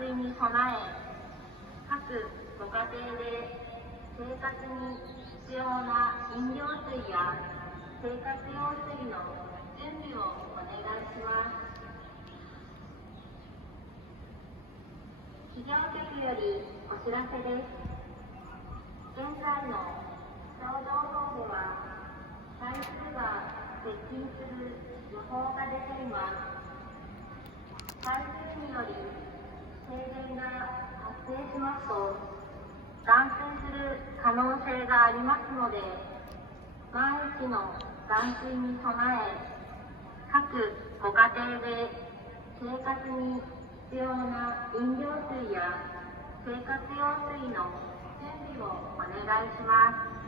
水に備え、各ご家庭で生活に必要な飲料水や生活用水の準備をお願いします。企業局よりお知らせです。現在の気象情報では、台風が接近する予報が出ています。台風により停電が発生しますと、断水する可能性がありますので、万一の断水に備え、各ご家庭で生活に必要な飲料水や生活用水の準備をお願いします。